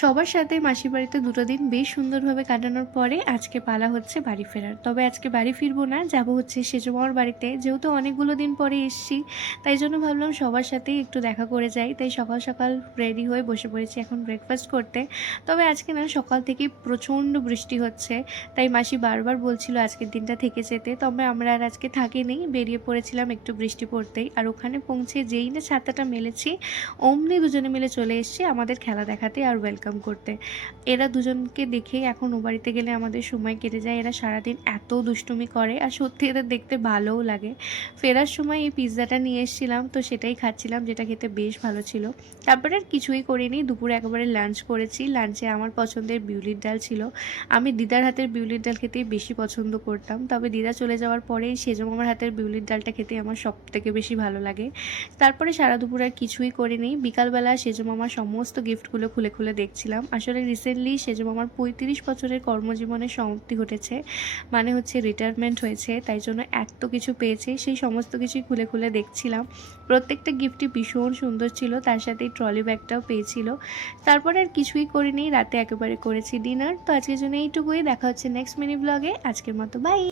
সবার সাথে মাসির বাড়িতে ২ টো দিন বেশ সুন্দরভাবে কাটানোর পরে আজকে পালা হচ্ছে বাড়ি ফেরার। তবে আজকে বাড়ি ফিরবো না, যাবো হচ্ছে সেজো মামার বাড়িতে। যেহেতু অনেকগুলো দিন পরে এসছি, তাই জন্য ভাবলাম সবার সাথেই একটু দেখা করে যাই। তাই সকাল, সকাল রেডি হয়ে বসে পড়েছি এখন ব্রেকফাস্ট করতে। তবে আজকে না সকাল থেকেই প্রচণ্ড বৃষ্টি হচ্ছে। তাই মাসি বারবার বলছিল আজকের দিনটা থেকে যেতে। তবে আমরা আর আজকে থাকিনি, বেরিয়ে পড়েছিলাম একটু বৃষ্টি পড়তেই। আর ওখানে পৌঁছে যেই না ছাতাটা মেলেছি, অমনি দুজনে মিলে চলে এসেছি আমাদের খেলা দেখাতে আর ওয়েলকাম করতে। এরা দুজনকে দেখেই এখন ও বাড়িতে গেলে আমাদের সময় কেটে যায়। এরা সারাদিন এত দুষ্টুমি করে আর সত্যি এদের দেখতে ভালোও লাগে। ফেরার সময় এই পিৎজাটা নিয়ে এসেছিলাম, তো সেটাই খাচ্ছিলাম, যেটা খেতে বেশ ভালো ছিল। তারপরে আর কিছুই করিনি, দুপুরে একেবারে লাঞ্চ করেছি। লাঞ্চে আমার পছন্দের বিউলির ডাল ছিল। আমি দিদার হাতের বিউলির ডাল খেতেই বেশি পছন্দ করতাম। তবে দিদা চলে যাওয়ার পরেই সেজো মামার হাতের বিউলির ডালটা খেতে আমার সবথেকে বেশি ভালো লাগে। তারপরে সারা দুপুর আর কিছুই করিনি। বিকালবেলা সেজো মামার সমস্ত গিফটগুলো খুলে খুলে দেখছিলাম। আসলে রিসেন্টলি সেজো মামার ৩৫ বছরের কর্মজীবনের সমাপ্তি ঘটেছে। মানে হচ্ছে রিটায়ারমেন্ট হয়েছে। তাই জন্য এত কিছু পেয়েছে, সেই সমস্ত কিছুই খুলে খুলে দেখছিলাম। প্রত্যেকটা গিফটই ভীষণ সুন্দর ছিল। তার সাথে এই ট্রলি ব্যাগটাও পেয়েছিল। তারপরে আর কিছুই করিনি। রাতে একেবারে করেছি ডিনার। তো আজকের জন্য এইটুকুই। দেখা হচ্ছে নেক্সট মিনি ব্লগে। আজকের মতো বাই।